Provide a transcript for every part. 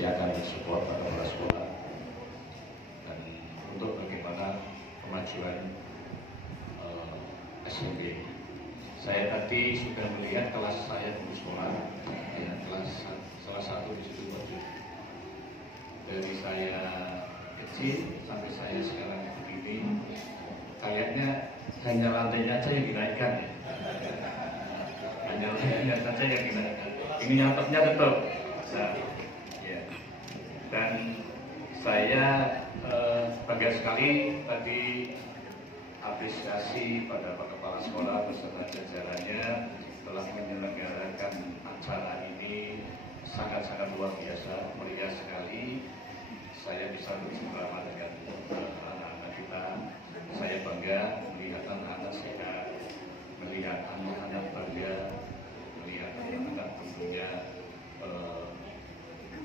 pasti akan support pada kepala sekolah dan untuk bagaimana kemajuan SMP. Saya tadi sudah melihat kelas saya di sekolah, ya, kelas salah satu di situ dari saya kecil sampai saya sekarang begini, kayaknya hanya lantainya aja yang dinaikkan ya. Hanya lantainya saja yang dinaikkan. Ini nyatanya tetap. Nah, ya. Dan saya bangga sekali tadi apresiasi pada Pak Kepala Sekolah beserta jajarannya telah menyelenggarakan acara ini sangat-sangat luar biasa, meriah sekali. Saya bisa bersama dengan anak-anak kita. Saya bangga melihat anak-anak sehat, melihat anak-anak bangga, melihat anak-anak tentunya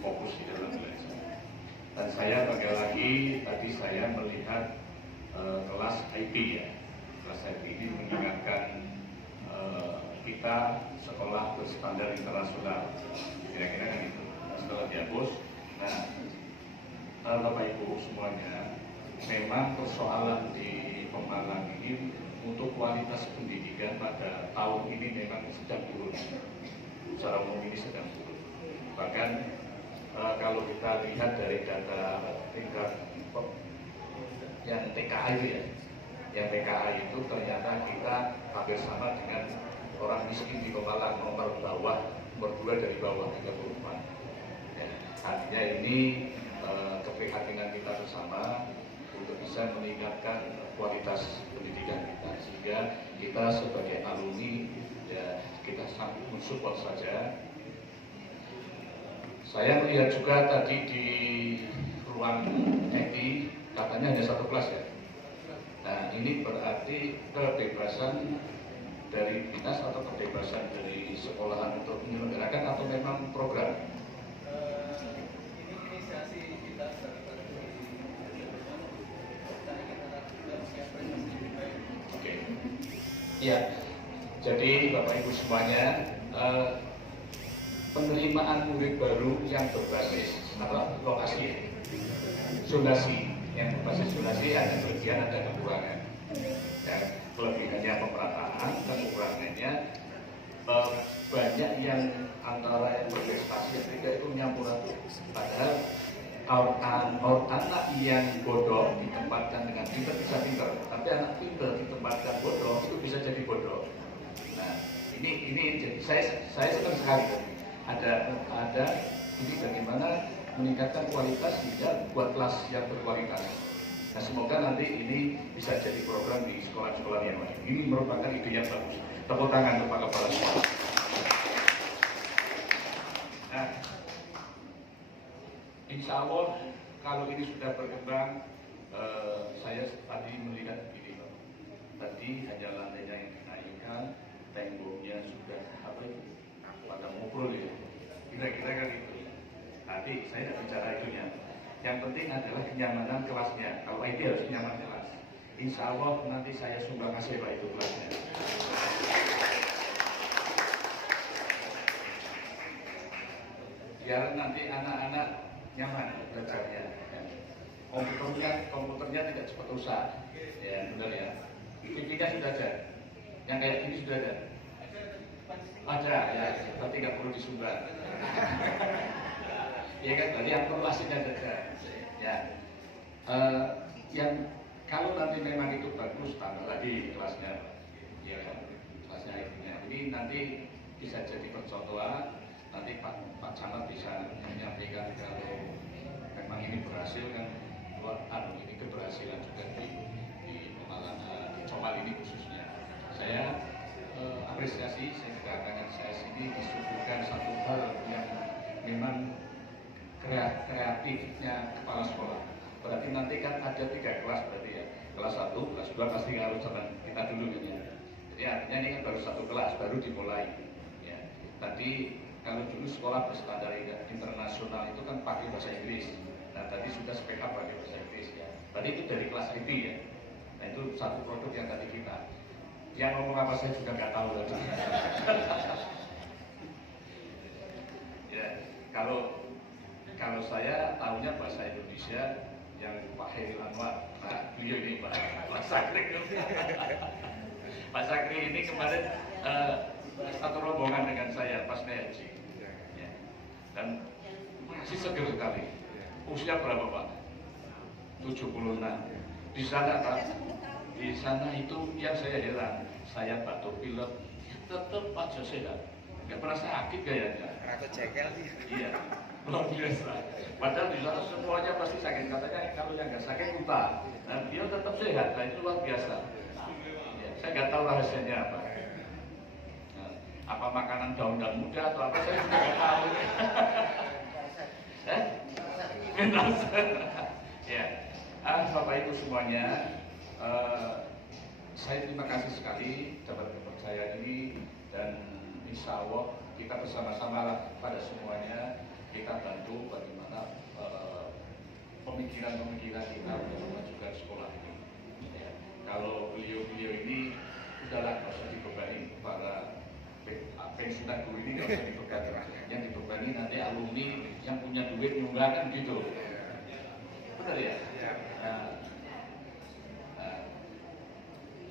fokus di dalam belajar. Dan saya bangga lagi tadi saya melihat kelas IP ya. Kelas IP ini mengingatkan kita sekolah berstandar internasional. Kira-kira kan itu. Setelah dihapus. Nah, Bapak Ibu semuanya, memang persoalan di Pemalang ini untuk kualitas pendidikan pada tahun ini memang sedang turun. Secara umum ini sedang turun. Bahkan kalau kita lihat dari data tingkat yang TKA itu ya, yang TKA itu ternyata kita hampir sama dengan orang miskin di Pemalang, nomor 2 dari bawah 34. Ya, artinya ini keprihatinan kita bersama untuk bisa meningkatkan kualitas pendidikan kita, sehingga kita sebagai alumni ya kita sangat mensupport saja. Saya melihat juga tadi di ruang IT katanya hanya satu kelas ya. Nah ini berarti kebebasan dari dinas atau kebebasan dari sekolahan untuk menyelenggarakan atau memang program? Ini inisiasi kita Oke. Iya. Jadi Bapak Ibu semuanya, penerimaan murid baru yang berbasis lokasi zonasi, yang berbasis zonasi ada kelebihan ada kekurangan. Ya, kelebihannya pemerataan, kekurangannya banyak yang antara yang berprestasi yang tiga itu nyampuratur. Padahal anak yang bodoh ditempatkan dengan pintar bisa pintar, tapi anak pintar ditempatkan bodoh itu bisa jadi bodoh. Nah, ini jadi saya senang sekali ada ini bagaimana meningkatkan kualitas hingga buat kelas yang berkualitas. Nah, semoga nanti ini bisa jadi program di sekolah-sekolah yang lain. Ini merupakan ide yang bagus. Tepuk tangan untuk Pak Kepala Sekolah. Nah, insya Allah kalau ini sudah berkembang, saya tadi melihat begini, Pak. Tadi hanya lantainya yang dinaikkan, temboknya sudah pada ngobrol ya. Kira-kira kan itu. Nanti saya tidak bicara itunya. Yang penting adalah kenyamanan kelasnya. Kalau IT harus nyaman kelas. Insya Allah nanti saya sumbang kasih Pak itu kelasnya. Biar nanti anak-anak nyaman belajarnya. Komputernya tidak cepat rusak. Ya benar ya. TV-nya sudah ada. Yang kayak gini sudah ada. Ada ya, tapi nggak perlu disumbang. Ya kan, tadi yang perlu aslinya ada. Ya, yang kalau nanti memang itu bagus, tambah lagi kelasnya, ya kan, kelasnya itunya. Ini nanti bisa jadi percontohan. Nanti Pak Camat bisa menyampaikan kalau memang ini berhasil kan, ini keberhasilan juga di Pemalang, di Comal ini khususnya. Saya apresiasi, saya katakan saya sini disuguhkan satu hal yang memang kreatifnya kepala sekolah. Berarti nanti kan ada 3 kelas berarti ya. Kelas 1, kelas 2 pasti harus sama kita dulu gitu ya. Jadi artinya ini kan baru 1 kelas, baru dimulai. Ya. Tadi kalau dulu sekolah berstandar internasional itu kan pakai bahasa Inggris. Nah tadi sudah speak up pakai bahasa Inggris ya. Berarti itu dari kelas IT ya. Nah itu satu produk yang tadi kita. Yang ngomong apa saya juga nggak tahu lagi. Ya, kalau Kalau saya tahunya bahasa Indonesia yang Pak Hairil Anwar. Nah, beliau ini Pak Sakri. Pak Sakri ini kemarin satu rombongan dengan saya pas naik haji. Ya. Dan masih seger sekali. Usia berapa Pak? 76. Di sana Pak, di sana itu yang saya heran, saya batuk pilek, tetap aja sehat. Nggak pernah sakit kayaknya. Ratu jekel sih. Iya, luar biasa. Padahal di sana semuanya pasti sakit. Katanya kalau yang nggak sakit lupa. Dan dia tetap sehat. Nah itu luar biasa. Ya, saya nggak tahu rahasianya apa. Nah, apa makanan daun-daun muda atau apa saya juga nggak tahu. Ya, Bapak Ibu semuanya, saya terima kasih sekali dapat kepercayaan ini dan insya Allah kita bersama-sama pada semuanya kita bantu bagaimana pemikiran-pemikiran kita untuk memajukan sekolah ini. Ya, kalau beliau-beliau ini udahlah nggak usah dibebani para pensiunan guru ini, nggak usah dibebani. Yang dibebani nanti alumni yang punya duit nyumbang gitu. Benar ya?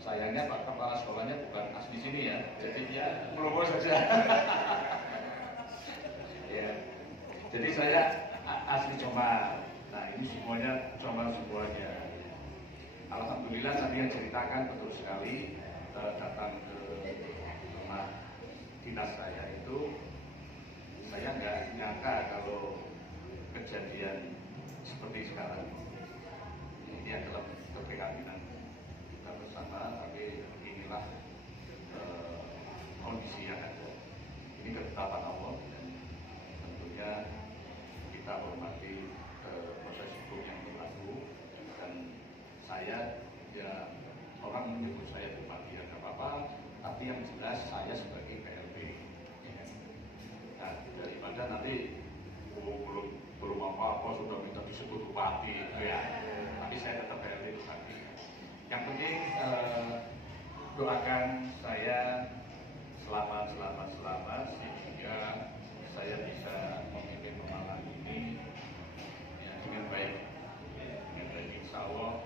Sayangnya Pak Kepala Sekolahnya bukan asli sini ya, jadi dia promo saja. Ya. Jadi saya asli Comal. Nah ini semuanya Comal semuanya. Alhamdulillah tadi yang ceritakan betul sekali datang ke rumah dinas saya itu, saya nggak nyangka kalau kejadian seperti sekarang. Ini adalah keprihatinan kita bersama, tapi inilah kondisi yang ada. Ini ketetapan Allah dan tentunya kita hormati proses hukum yang berlaku. Dan saya ya orang menyebut saya bupati ya nggak apa-apa, tapi yang jelas saya sebagai PLB. Ya. Nah daripada nanti belum apa-apa sudah minta disebut bupati ya, tapi saya tetap PLB bupati. Yang penting doakan saya selamat sehingga saya bisa memimpin Pemalang ini ya, dengan baik. Insya Allah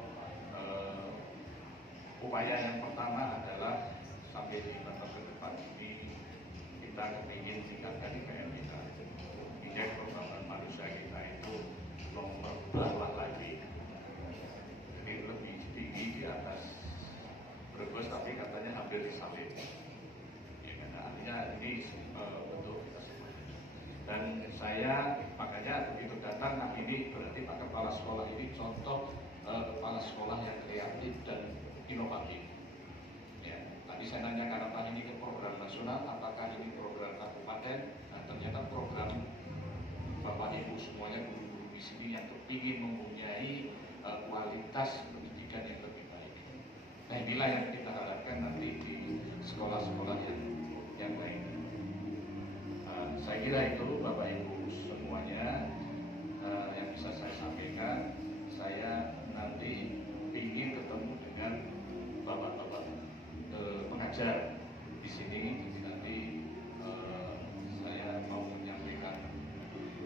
upaya yang pertama adalah sampai di masa ke depan ini kita ingin tingkatkan IPM kita, indeks pembangunan manusia kita itu nomor bawah lagi, jadi lebih tinggi di atas Brebes, tapi katanya hampir disalib. Ya, karena artinya ini untuk kita semua. Dan saya makanya begitu datang, nah ini berarti Pak Kepala Sekolah ini contoh kepala sekolah yang kreatif dan inovatif. Ya, tadi saya nanyakan apa ini program nasional, apakah ini program kabupaten? Nah, ternyata program Bapak Ibu semuanya guru-guru di sini yang ingin mempunyai kualitas pendidikan yang lebih baik. Nah, inilah yang kita harapkan nanti di sekolah-sekolah yang lain. Saya kira itu Bapak Ibu semuanya yang bisa saya sampaikan. Saya nanti ingin ketemu dengan bapak-bapak pengajar di sini. Jadi nanti saya mau menyampaikan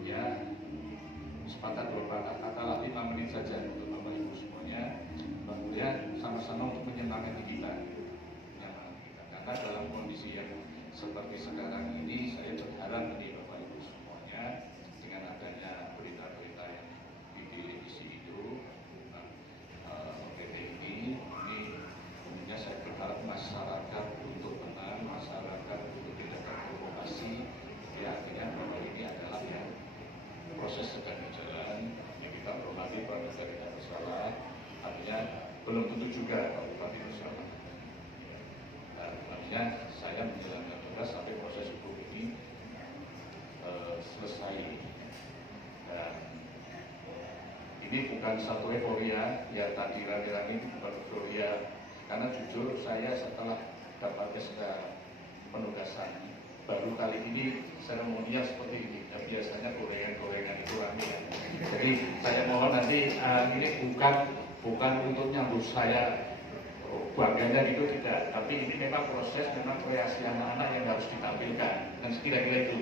ya sepakat beberapa kata 5 menit saja untuk Bapak Ibu semuanya. Kemudian sama-sama untuk menyemangati kita. Karena dalam kondisi yang seperti sekarang ini saya berharap dari Bapak Ibu semuanya dengan adanya berita-berita yang di televisi itu PT ini tentunya saya berharap masyarakat untuk tenang, masyarakat untuk tidak terprovokasi. Ya artinya bahwa ini adalah yang proses sedang berjalan, yang kita hormati pada tidak bersalah. Artinya belum tentu juga Pak Bupati bersalah. Artinya saya menjalankan tugas sampai proses hukum ini selesai. Dan ini bukan satu euforia, ya tadi rame-rame ini bukan euforia. Karena jujur saya setelah dapat SK penugasan baru kali ini seremonial seperti ini. Ya, biasanya gorengan-gorengan itu rame ya. Jadi saya mohon nanti ini bukan untuk nyambut saya bangganya gitu tidak, tapi ini memang proses, memang kreasi anak-anak yang harus ditampilkan, dan kira-kira itu.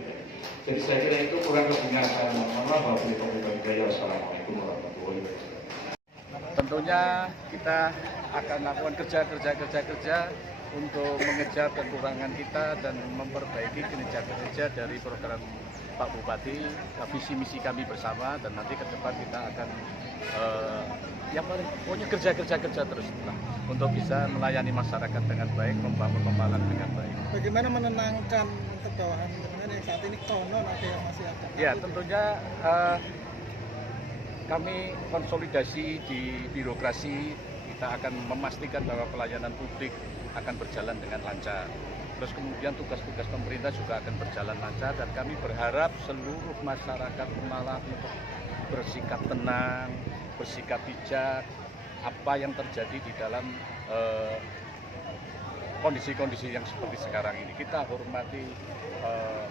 Jadi saya kira itu kurang lebihnya saya mohon maaf. Wassalamualaikum warahmatullahi wabarakatuh. Tentunya kita akan lakukan kerja untuk mengejar kekurangan kita dan memperbaiki kinerja dari program Pak Bupati, visi misi kami bersama, dan nanti ke depan kita akan yang pokoknya kerja terus untuk bisa melayani masyarakat dengan baik, membangun pemalang dengan baik. Bagaimana menenangkan untuk bawahan dengan yang saat ini konon ada yang masih ada? Ya, tentunya kami konsolidasi di birokrasi, kita akan memastikan bahwa pelayanan publik akan berjalan dengan lancar. Terus kemudian tugas-tugas pemerintah juga akan berjalan lancar, dan kami berharap seluruh masyarakat Pemalang untuk bersikap tenang, bersikap bijak, apa yang terjadi di dalam kondisi-kondisi yang seperti sekarang ini. Kita hormati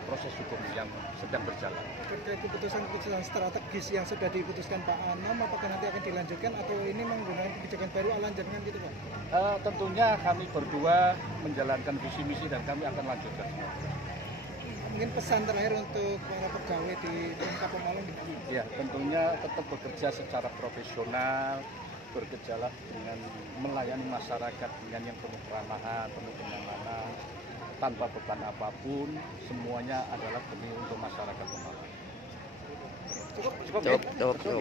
proses hukum yang sedang berjalan. Terkait keputusan strategis yang sudah diputuskan Pak Anom, apakah nanti akan dilanjutkan atau ini menggunakan kebijakan baru lanjutkan gitu Pak? Tentunya kami berdua menjalankan visi misi dan kami akan lanjutkan. Mungkin pesan terakhir untuk para pegawai di Pemkab Pemalang. Ya, tentunya tetap bekerja secara profesional, bekerjalah dengan melayani masyarakat dengan yang penuh keramahan, penuh kenyamanan, tanpa beban apapun. Semuanya adalah demi untuk masyarakat Pemalang. Cukup. Cukup.